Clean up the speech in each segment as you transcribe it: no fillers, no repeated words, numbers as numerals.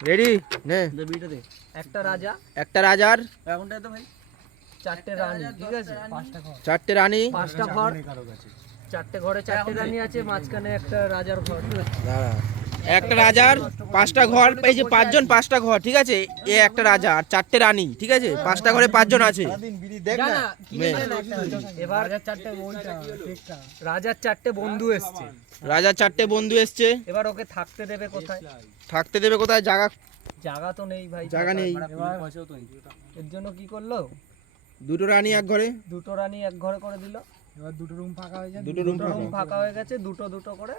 ready নে একটা রাজা একটা রাজার এখনটাই তো ভাই চারটে রানী ঠিক আছে চারটে রানী পাঁচটা ঘর চারটে ঘরে চারটে রানী আছে মাঝখানে একটা রাজার ঘর দাঁড়া একটা রাজার পাঁচটা ঘর এই যে পাঁচজন পাঁচটা ঘর ঠিক আছে এ একটা রাজা আর চারটে রানী ঠিক আছে পাঁচটা ঘরে পাঁচজন আছে এবার রাজার চারটে বন্ধু এসছে রাজার চারটে বন্ধু এসছে এবার ওকে থাকতে দেবে কোথায় জায়গা তো নেই ভাই জায়গা নেই এর জন্য কি করলো দুটো রানী এক ঘরে এক ঘরে করে দিল এবার দুটো রুম ফাঁকা হয়ে যায় দুটো রুম ফাঁকা হয়ে গেছে দুটো করে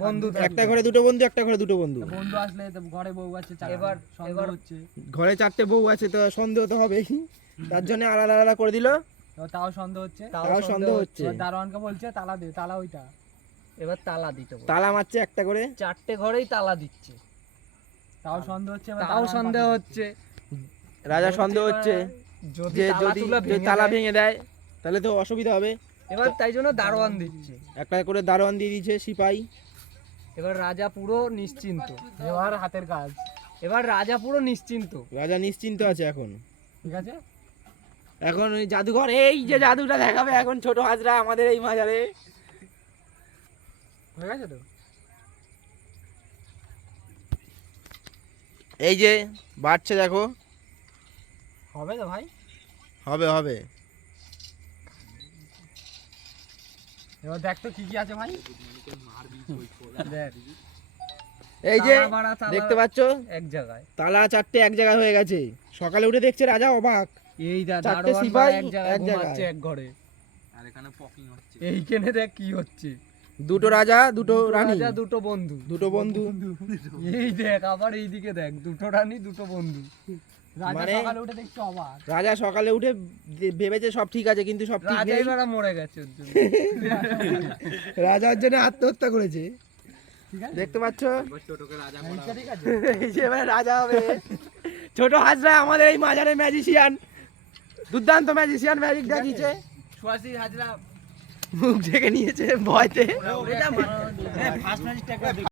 বন্ধু একটা ঘরে দুটো বন্ধু একটা ঘরে দুটো বন্ধু বন্ধু আসলে তো ঘরে বউ আছে এবার হচ্ছে ঘরে চারটে বউ আছে তো সন্দেহ তো হবেই তার জন্য আলাদা আলাদা করে দিল তাও সন্দেহ হচ্ছে দারোয়ানকে বলছে তালা দে তালা ওইটা এবার তালা দিতে তালা মারছে একটা করে চারটে ঘরেই তালা দিচ্ছে তাও সন্দেহ হচ্ছে রাজা সন্দেহ হচ্ছে যে যদি তালা ভেঙে দেয় তাহলে তো অসুবিধা হবে এবার তাই জন্য দারোয়ান দিচ্ছে একটা করে দারোয়ান দিয়ে দিয়েছে সিপাহী এবার রাজা পুরো নিশ্চিন্ত এবার হাতের কাজ রাজা নিশ্চিন্ত আছে এখন ঠিক আছে এখন ওই জাদুঘর এই যে জাদুটা দেখাবে এখন ছোট হাজরা আমাদের এই মাজারে হয়ে গেছে তো এই যে বাড়ছে দেখো হবে তো ভাই হবে এবার দেখ তো কি আছে ভাই দেখ এই যে তালা দেখতে পাচ্ছ এক জায়গায় তালা চারটে এক জায়গায় হয়ে গেছে সকালে উঠে দেখছে রাজা অবাক এই চারটে সিপাহী এক জায়গায় এক জায়গায় ঘুমাচ্ছে এক ঘরে আর এখানে পকিং হচ্ছে এইখানে দেখ কি হচ্ছে দুটো রাজা দুটো রানী দুটো বন্ধু এই দেখ আবার এইদিকে দেখ দুটো রানী দুটো বন্ধু মানে সকালে উঠে দেখছো অবাক রাজা সকালে উঠে ভেবেছে সব ঠিক আছে কিন্তু সব ঠিক নেই রাজা মরে গেছে ওর জন্য রাজার জন্য আত্মহত্যা করেছে দেখতে পাচ্ছ এই যে এবারে রাজা হবে ছোট হাজরা আমাদের এই মাজারে ম্যাজিশিয়ান দুর্দান্ত ম্যাজিশিয়ান ম্যাজিক দেখিয়েছে সুয়াসি হাজরা মুখ ঢেকে নিয়েছে ভয়তে